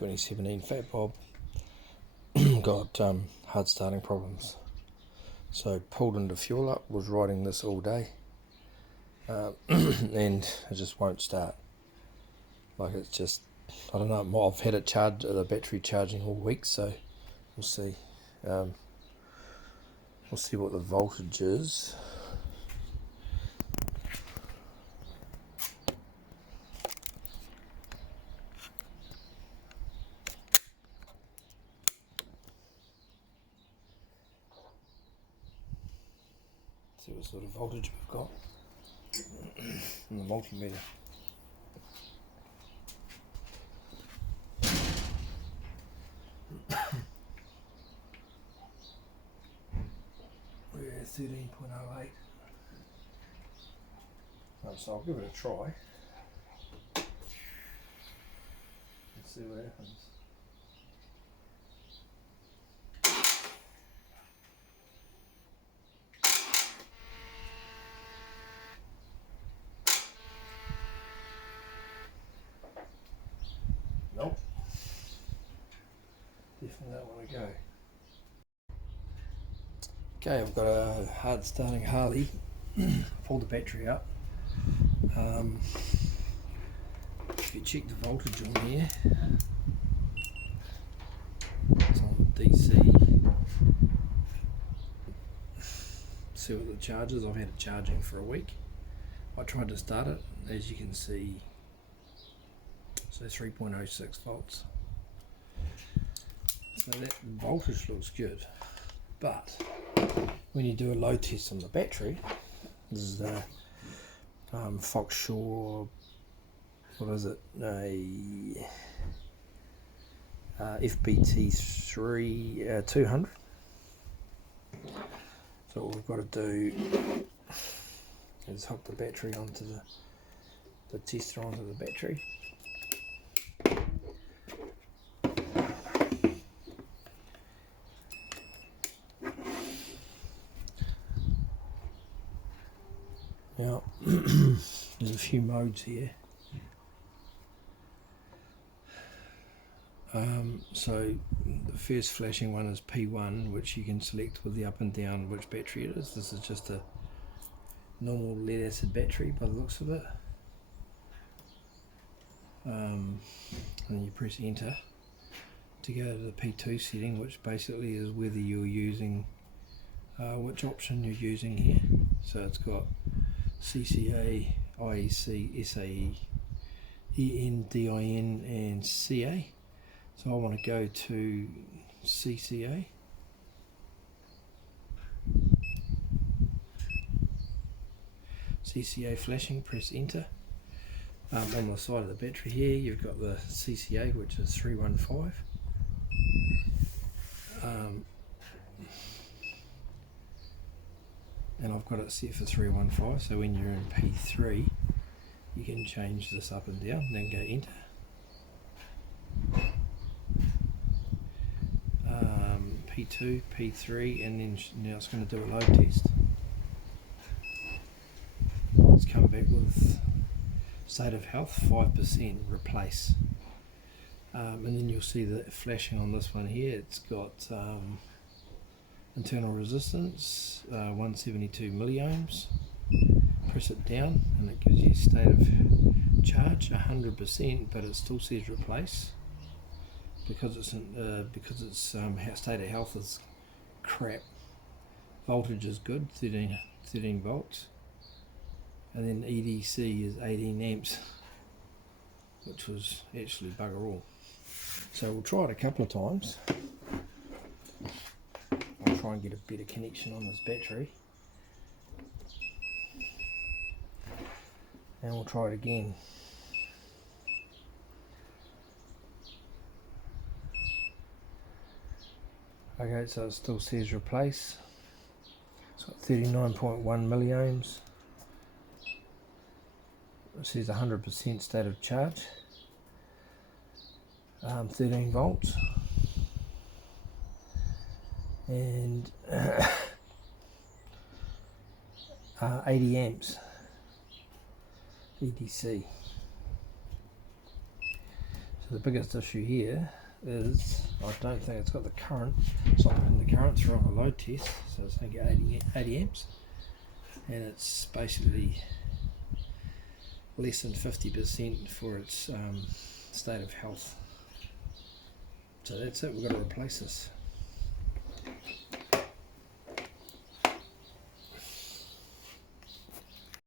2017 Fatbob got hard starting problems. So pulled into fuel up, was riding this all day, and it just won't start. Like it's just, I don't know, I've had it charged, the battery charging all week, so we'll see. We'll see what the voltage is. See what sort of voltage we've got in the multimeter. We're at 13.08. So I'll give it a try. Let's see what happens. Nope. Definitely don't want to go. Okay, I've got a hard starting Harley. Pulled the battery up. If you check the voltage on here, it's on DC. See what the charge is. I've had it charging for a week. I tried to start it, as you can see, so 3.06 volts. So that voltage looks good, but when you do a load test on the battery, this is the Foxshore, what is it, a FBT3 200. So what we've got to do is hook the battery onto the tester onto the battery. Now, there's a few modes here. So the first flashing one is P1, which you can select with the up and down which battery it is. This is just a normal lead acid battery by the looks of it. And then you press enter to go to the P2 setting, which basically is whether you're using which option you're using here. So it's got CCA, IEC, SAE, EN, and CA. So I want to go to CCA. CCA flashing, press enter. On the side of the battery here, you've got the CCA, which is 315. And I've got it set for 315, so when you're in P3 you can change this up and down, then go enter. P2, P3, and then now it's going to do a load test. It's come back with state of health 5%, replace. And then you'll see the flashing on this one here. It's got internal resistance 172 milliohms. Press it down and it gives you state of charge 100%, but it still says replace because it's state of health is crap. Voltage is good, 13 volts, and then EDC is 18 amps, which was actually bugger all. So we'll try it a couple of times. I'll try and get a better connection on this battery, and we'll try it again. Okay, so it still says replace. It's got 39.1 milliohms. It says 100% state of charge. 13 volts. And 80 amps. EDC. So The biggest issue here is I don't think it's got the current. It's not putting the current through on a load test, so it's only 80 amps, and it's basically less than 50% for its state of health. So that's it, we've got to replace this.